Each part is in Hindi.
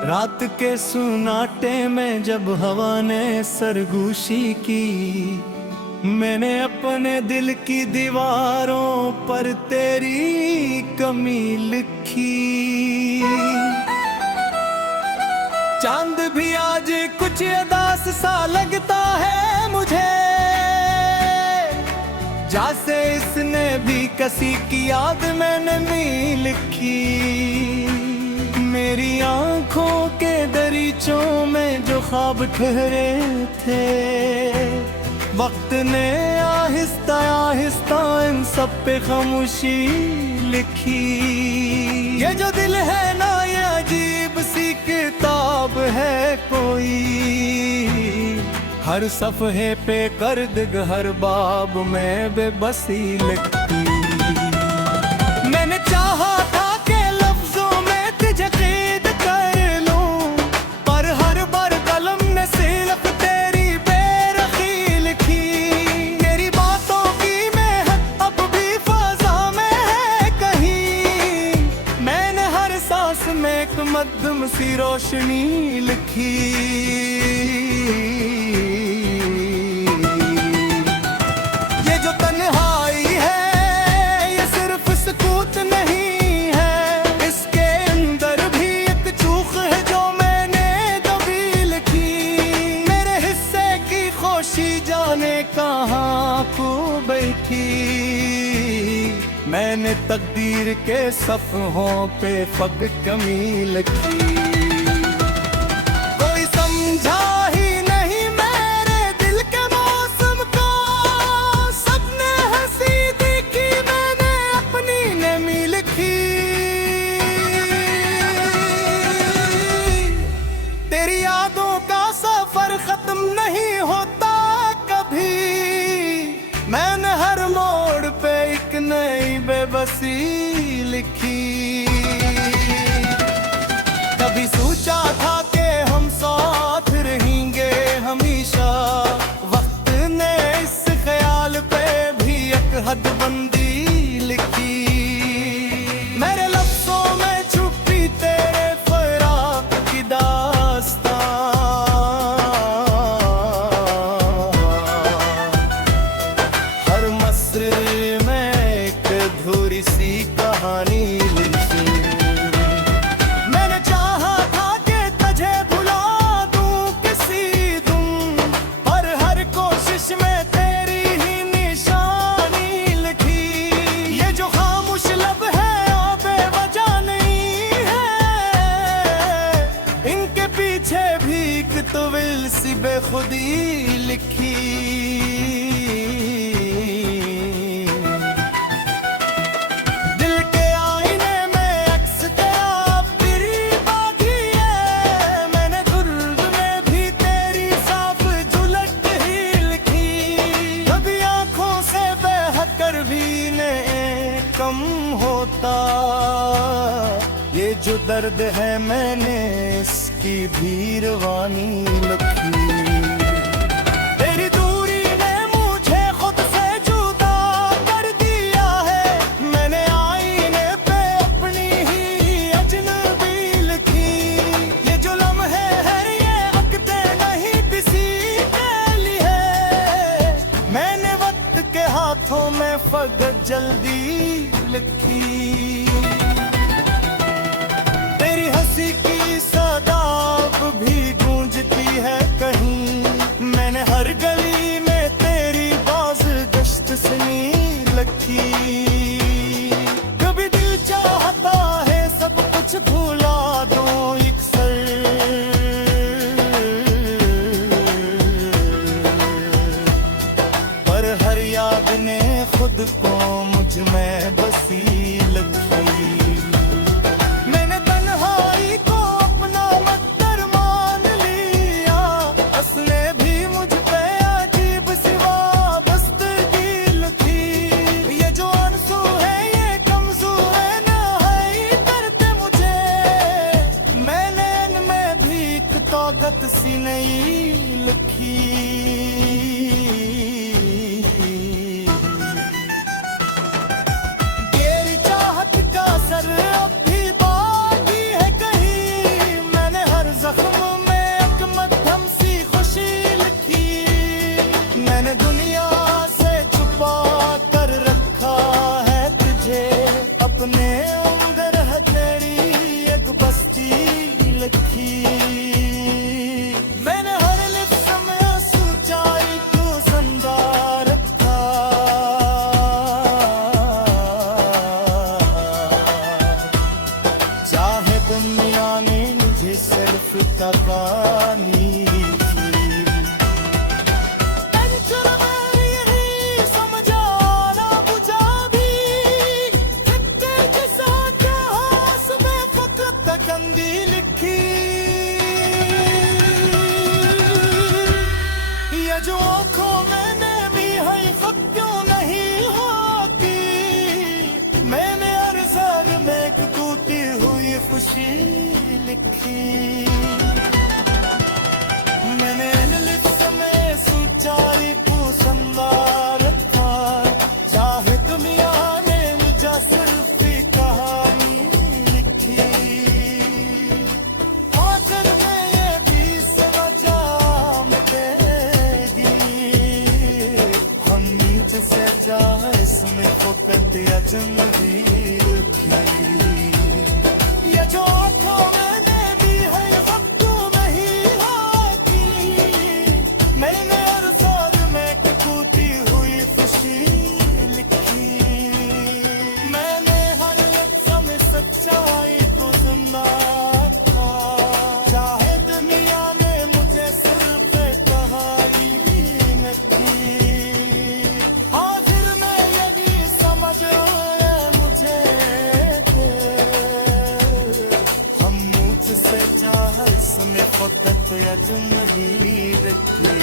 रात के सुनाटे में जब हवा ने सरगोशी की, मैंने अपने दिल की दीवारों पर तेरी कमी लिखी। चांद भी आज कुछ उदास सा लगता है मुझे, जैसे इसने भी किसी की याद मैंने नहीं लिखी। मेरी आंखों के दरीचों में जो ख्वाब ठहरे थे, वक्त ने आहिस्ता आहिस्ता इन सब पे खामोशी लिखी। ये जो दिल है ना, ये अजीब सी किताब है कोई, हर सफ़हे पे कर्द हर बाब में बेबसी लिखती। मैंने चाहा था कि लफ्जों में तुझे कैद कर लूं, पर हर बार कलम ने सिर्फ तेरी बेरखी लिखी। तेरी बातों की महक अब भी फ़ज़ा में है कहीं, मैंने हर सांस में एक मध्यम सी रोशनी लिखी। जाने कहाँ को बैठी, मैंने तकदीर के सफ़हों पे फक कमी लिखी। कोई समझा ही नहीं मेरे दिल के मौसम को, सबने हंसी देखी मैंने अपनी नमी लिखी। तेरी यादों का सफर खत्म नहीं होता, मैंने हर मोड़ पे एक नई बेबसी लिखी। कभी सोचा था कि हम साथ रहेंगे हमेशा, वक्त ने इस ख्याल पे भी एक हदबंदी लिखी। मेरे लफ्ज़ों में छुपी तेरे फ़राक़ की दास्तां, में एक अधूरी सी कहानी लिखी। मैंने चाहा था कि तुझे भुला दूं किसी दिन, पर हर कोशिश में तेरी ही निशानी लिखी। ये जो खामोश लब है बेवजह नहीं है, इनके पीछे भी एक तवील सी बेखुदी लिखी। कम होता ये जो दर्द है, मैंने इसकी भी रवानी लिखी। तेरी दूरी ने मुझे खुद से जुदा कर दिया है, मैंने आईने पे अपनी ही अजनबी लिखी। ये जो लम्हे हैं ये अकते नहीं किसी के लिए, मैंने वक्त के हाथों में फकत जल्दी लिखी। तेरी हंसी की सदा भी गूंजती है कहीं, मैंने हर गली में तेरी बाज़गश्त सुनी लिखी। कभी दिल चाहता है सब कुछ भुला दूं एक सर, पर हर याद ने खुद को मुझ में बसी लिखी। मैंने तन्हाई को अपना मकदर मान लिया, उसने भी मुझ पे अजीब सिवा बस्तगी लिखी। ये जो आंसू है ये कमजोर है ना है करते मुझे, मैंने इनमें भी एक ताकत सी नहीं लिखी। अब भी बाकी है कहीं, मैंने मुझे सिर्फ तकानी थी। टेंशन में यही समझा ना बुझा भी, थकते जैसा इतिहास में फकत तकंदी लिखी। ये जो आँखों में नमी है खत क्यों नहीं होती, मैंने अर्ज़ाद में एक टूटी हुई खुशी लिखी। मैंने इन लिप्स में सच्चाई को संवार रखा, चाहे दुनिया ने मुझे सिर्फ एक कहानी लिखी। आखिर में ये भी सजाम देगी, हम नीचे से जा इसमें फकत अजनबी लिखी। ये जो आँखों में नमी है खत क्यों नहीं होती, मैंने अर्ज़ाद में एक टूटी हुई खुशी लिखी। मैंने हर लफ्ज़ में सच्चाई को सुना था, चाहे दुनिया ने मुझे सिर्फ कहानी में थी। आखिर में यही समझ आया मुझे कि हम मुझसे चाह इसमें फकत अजनबी लिखी।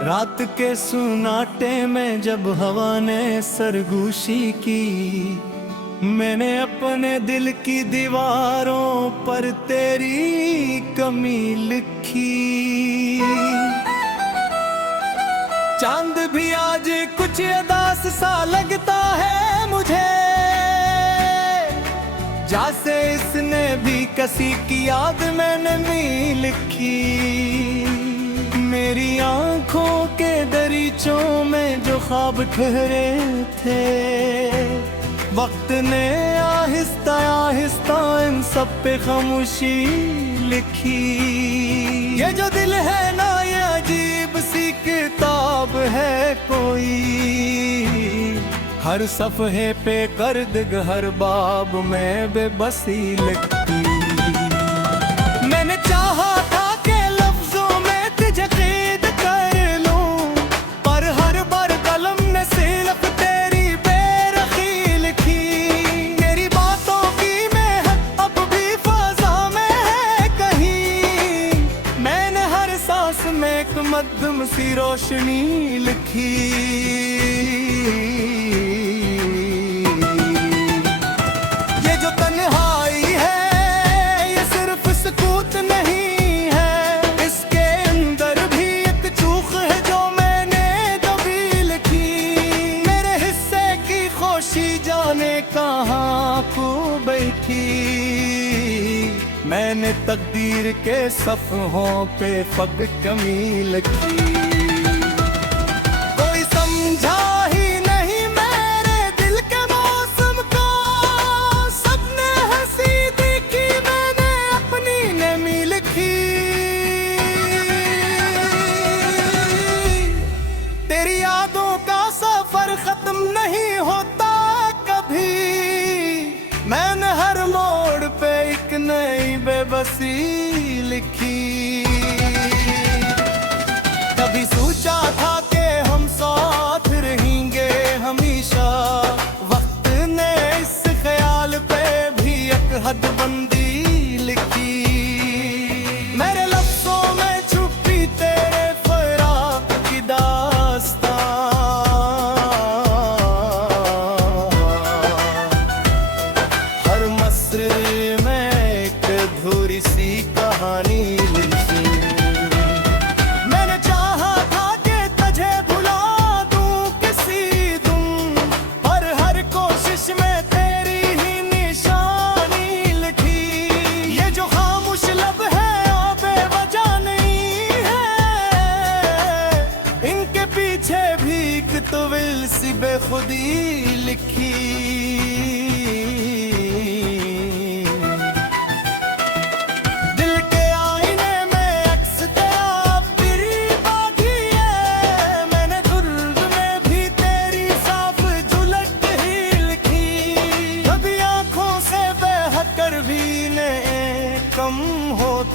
रात के सुनाटे में जब हवा ने सरगोशी की, मैंने अपने दिल की दीवारों पर तेरी कमी लिखी। चांद भी आज कुछ उदास सा लगता है मुझे, जैसे इसने भी किसी की याद मैंने नहीं लिखी। मेरी आंखों के दरीचों में जो ख्वाब ठहरे थे, वक्त ने आहिस्ता आहिस्ता इन सब पे खामोशी लिखी। ये जो दिल है ना, ये अजीब सी किताब है कोई, हर सफ़हे पे गर्द हर बाब में बेबसी लिखी। मैंने चाहा था कि लफ्जों में तुझे कैद कर लूं, पर हर बार कलम ने सिर्फ तेरी बेरखी लिखी। तेरी बातों की महक अब भी फ़ज़ा में है कहीं, मैंने हर सांस में एक मध्यम सी रोशनी लिखी। कहाँ को बैठी, मैंने तकदीर के सफ़हों पे फक कमी लिखी। कोई समझा ही नहीं मेरे दिल के मौसम को, सबने हंसी देखी मैंने अपनी नमी लिखी। तेरी यादों का सफर खत्म नहीं होता, मैंने हर मोड़ पे एक नई बेबसी लिखी। कभी सोचा था कि हम साथ रहेंगे हमेशा, वक्त ने इस ख्याल पे भी एक हदबंदी लिखी। मेरे लफ्ज़ों में छुपी तेरे फ़राक़ की दास्तां, में एक अधूरी सी कहानी लिखी। मैंने चाहा था कि तुझे भुला दूं किसी दिन, पर हर कोशिश में तेरी ही निशानी लिखी।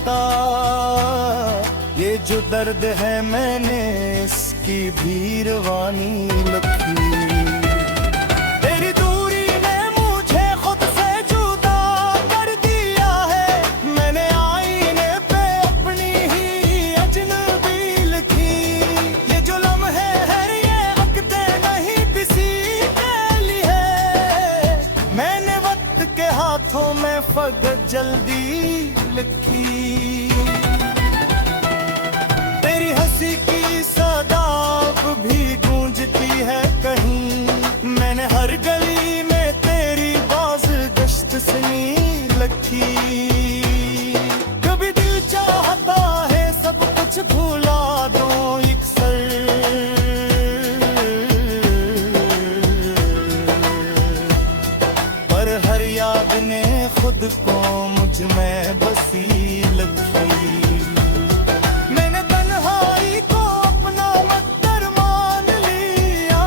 आता। ये जो दर्द है मैंने इसकी भी रवानी लिखी। तेरी दूरी ने मुझे खुद से जुदा कर दिया है। मैंने आईने पे अपनी ही अजनबी लिखी। ये जो लम्हे हैं ये अक़दे नहीं किसी के लिए। मैंने वक्त के हाथों में फगत जल्दी लिखी। तेरी हंसी की सदा अब भी गूंजती है कहीं। मैंने हर गली में तेरी बाज गश्त सुनी लखी। कभी दिल चाहता है सब कुछ भुला दो इकसर। पर हर याद ने खुद को मुझ में बसी लखी। मैंने तन्हाई को अपना मकदर मान लिया।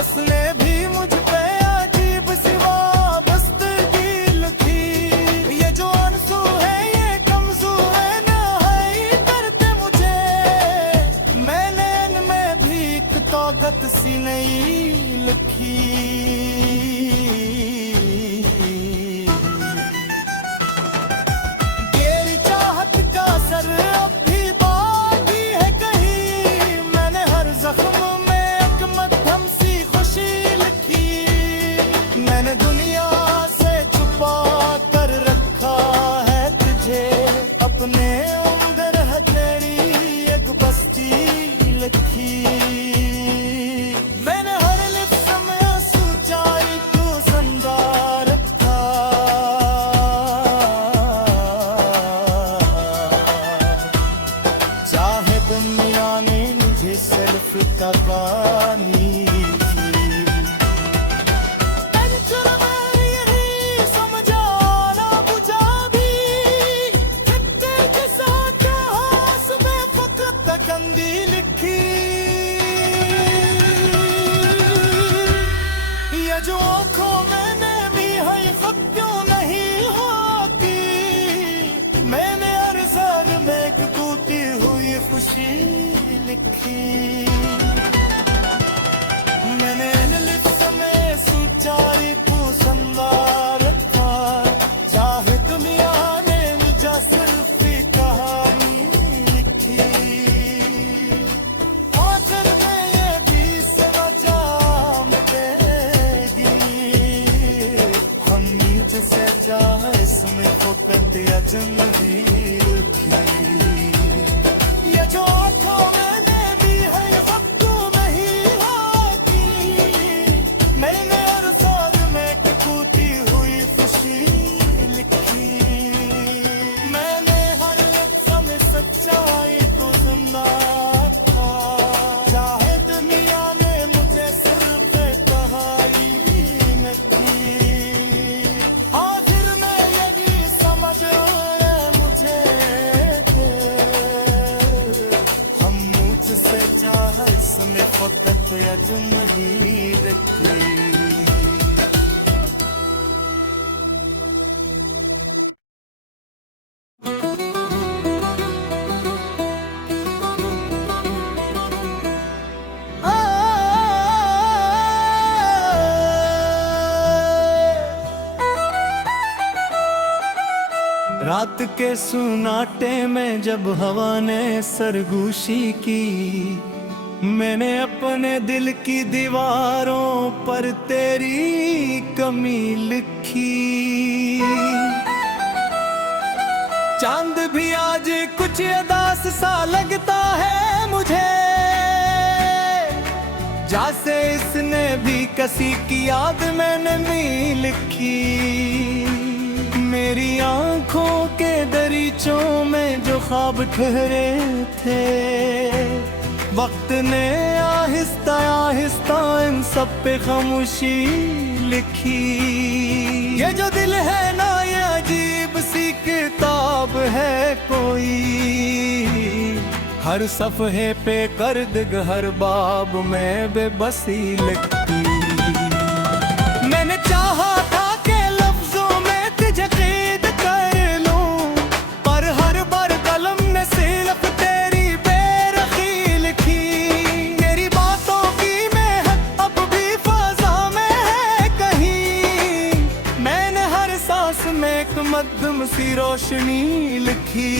उसने भी मुझ पे अजीब सी वाबस्तगी लिखी। ये जो आंसू है ये कमजोर है नहाई करते मुझे। मैंने इनमें भी एक ताकत सी नहीं लिखी। तेरी चाहत का असर अब भी बाकी है कहीं। मैंने हर जख्म में एक मध्यम सी खुशी लिखी। मैंने दुनिया से छुपा कर रखा है तुझे। अपने अंदर है तेरी एक बस्ती लिखी। मैंने हर लिफ्ट में सोचाई तू जिंदा रखा। चाहे दुनिया ने मुझे सिर्फ तबानी की। टेंशन में यही समझा ना बुझा भी। खट्टे के साथ हास में फकत तकंदी लिखी। ये जो आँखों मैंने भी है खब क्यों नहीं होती। मैंने हर सर में एक टूटी हुई खुशी लिखी। मैंने इन लिप्स में सच्चाई को संवार रखा। चाहे दुनिया ने मुझे सिर्फ एक कहानी लिखी। आखिर में ये भी सजाम देगी। हम नीचे से चाहे इसमें फकत अजनबी लिखी। ये जो आँखों मैंने भी है सब तू नहीं होती। मैंने हर साथ में एक टूटी हुई खुशी लिखी। मैंने हर लफ्ज़ में सच्चाई को सुना था। चाहे दुनिया ने मुझे सिर्फ कहानी में थी। आखिर में ये भी समझ आया मुझे कि हम मुझसे चाहे इसमें फकत अजनबी लिखी। रात के सुनाटे में जब हवा ने सरगोशी की। मैंने अपने दिल की दीवारों पर तेरी कमी लिखी। चांद भी आज कुछ उदास सा लगता है मुझे। जैसे इसने भी किसी की याद मैंने नहीं लिखी। मेरी आंखों के दरीचों में जो ख्वाब ठहरे थे। वक्त ने आहिस्ता आहिस्ता इन सब पे खामोशी लिखी। ये जो दिल है ना ये अजीब सी किताब है कोई। हर सफ़हे पे कर्द हर बाब में बेबसी लिखी। मैंने चाहा था कि लफ्जों में तुझे कैद कर लूं, पर हर बार में एक मध्यम सी रोशनी लिखी।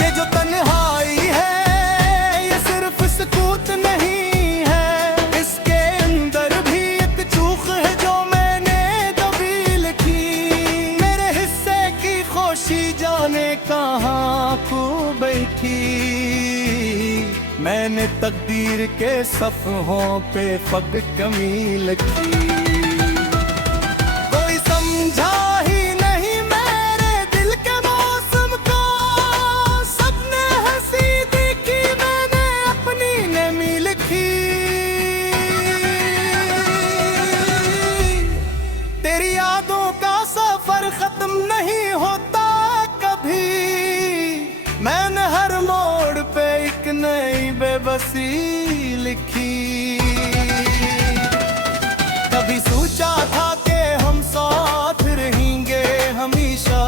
ये जो तन्हाई है ये सिर्फ सुकूत नहीं है, इसके अंदर भी एक चूक है जो मैंने दबी लिखी। मेरे हिस्से की खुशी जाने कहाँ को बैठी, मैंने तकदीर के सफ़हों पे फक कमी लिखी। कोई समझा ही नहीं मेरे दिल के मौसम को, सबने हंसी देखी मैंने अपनी नमी लिखी। तेरी यादों का सफर खत्म नहीं होता कभी, मैंने हर मोड़ पे एक नई बेबसी लिखी। कभी सोचा था कि हम साथ रहेंगे हमेशा,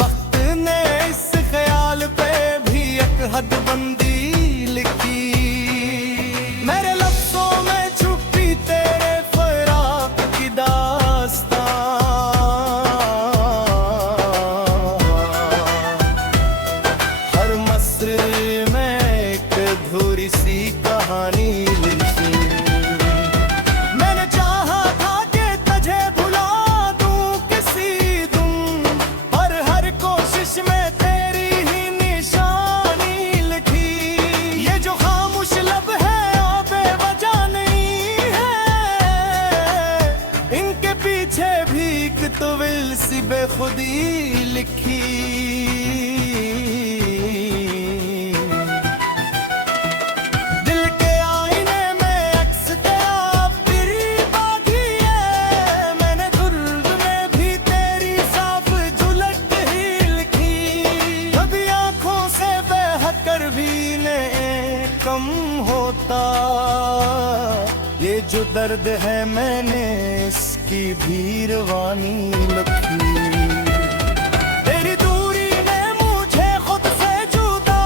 वक्त ने इस ख्याल पे भी एक हदबंदी लिखी। मेरे लफ्ज़ों में छुपी तेरे फ़राक़ की दास्तां, हर मसरे में एक अधूरी सी कहानी लिखी। मैंने चाहा था कि तुझे भुला दूं किसी दिन, पर हर कोशिश में तेरी ही निशानी लिखी। ये जो खामोश लब है आबे वजह नहीं है, इनके पीछे भी एक तवील सी बेखुदी लिखी। कम होता ये जो दर्द है मैंने इसकी भी रवानी लिखी। तेरी दूरी ने मुझे खुद से जुदा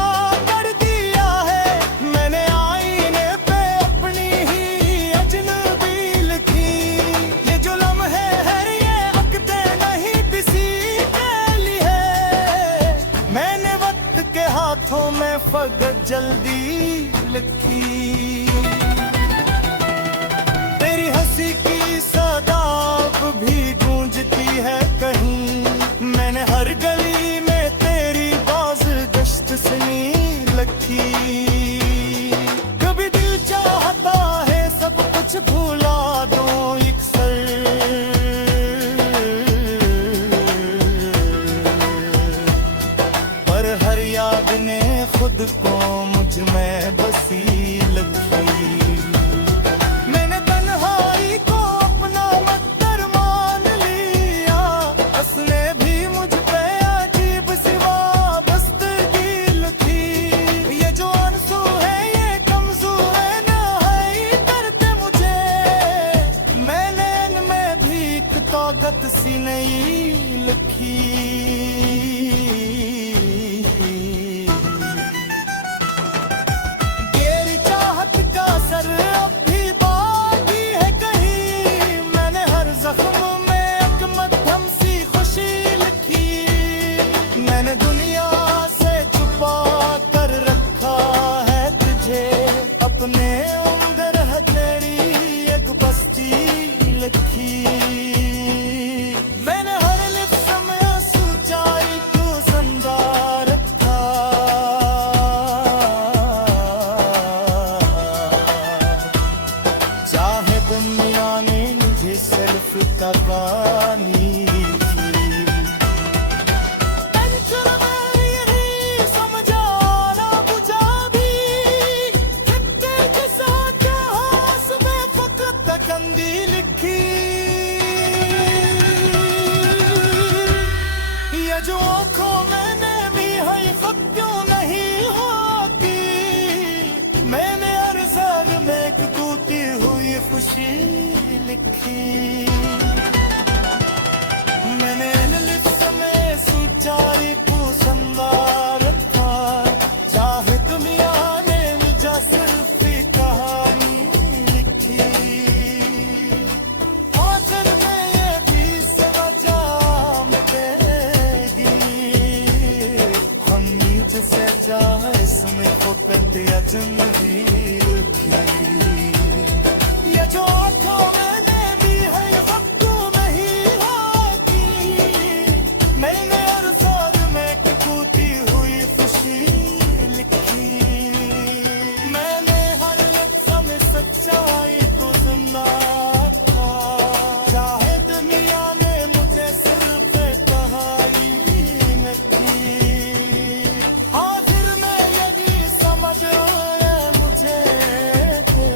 कर दिया है, मैंने आईने पे अपनी ही अजनबी लिखी। ये जो लम्हे हैं ये अक़दे नहीं किसी के लिए, मैंने वक्त के हाथों में फकत जल्दी लिखी। तेरी हंसी की सदा अब भी गूंजती है कहीं, मैंने हर गली में तेरी बाज़गश्त सुनी लिखी। कभी दिल चाहता है सब कुछ भुला दूं यकसर, पर हर याद ने खुद को मुझ में बसी लिखी। मैंने तन्हाई को अपना मकदर मान लिया, उसने भी मुझ पे अजीब सी वाबस्तगी लिखी। ये जो आंसू है ये कमज़ोर है नहाई करते मुझे, मैंने इनमें भी एक ताकत सी नहीं लिखी। दुनिया से छुपा कर रखा है तुझे, अपने अंदर है तेरी एक बस्ती लिखी। मैंने हर लिफ्ट में सोचाई तू संदा रखा, चाहे दुनिया ने मुझे सिर्फ का पानी लिखी। ये जो आँखों मैंने भी है खत क्यों नहीं होती, मैंने अरज़ान में एक टूटी हुई खुशी लिखी। मैंने इन लिफ्ट में सोचाई को संवार था, चाहे दुनिया ने मुझे सिर्फ कहानी लिखी। सच्चाई को जिंदा था। चाहे दुनिया ने मुझे सिर्फ तन्हाई में की, आखिर में यही समझ आया मुझे कि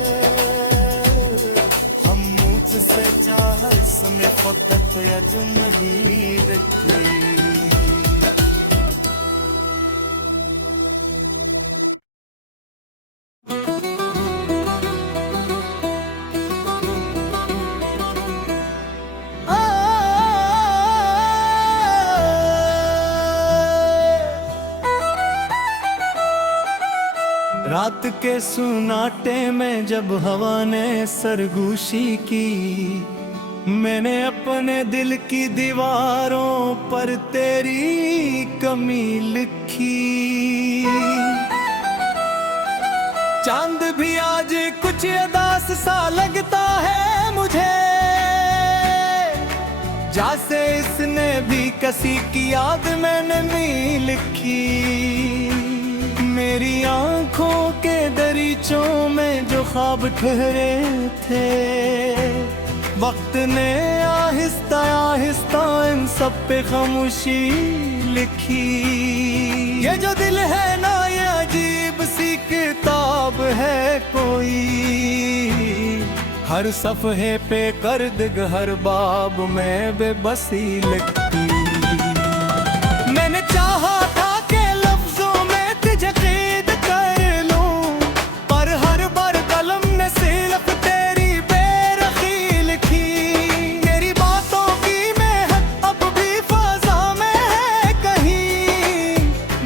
हम मुझसे चाह इसमें फकत अजन ही रखी। रात के सुनाटे में जब हवा ने सरगोशी की, मैंने अपने दिल की दीवारों पर तेरी कमी लिखी। चांद भी आज कुछ उदास सा लगता है मुझे, जैसे इसने भी किसी की याद मैंने नहीं लिखी। मेरी आंखों के दरीचों में जो ख्वाब ठहरे थे, वक्त ने आहिस्ता आहिस्ता इन सब पे खामोशी लिखी। ये जो दिल है ना, ये अजीब सी किताब है कोई, हर सफ़हे पे कर्द हर बाब में बेबसी लिखी। मैंने चाहा था कि लफ्जों में तुझे कैद कर लूं, पर हर बार कलम ने सिर्फ तेरी बेरखी लिखी। तेरी बातों की महक अब भी फ़ज़ा में है कहीं,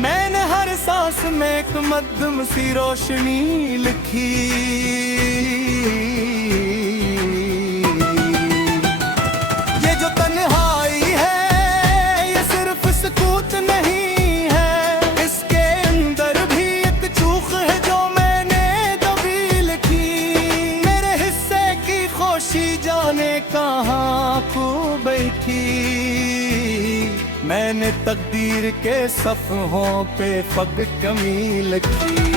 मैंने हर सांस में एक मध्यम सी रोशनी लिखी। कहाँ को बैठी मैंने तकदीर के सफ़हों पे फक कमी लिखी।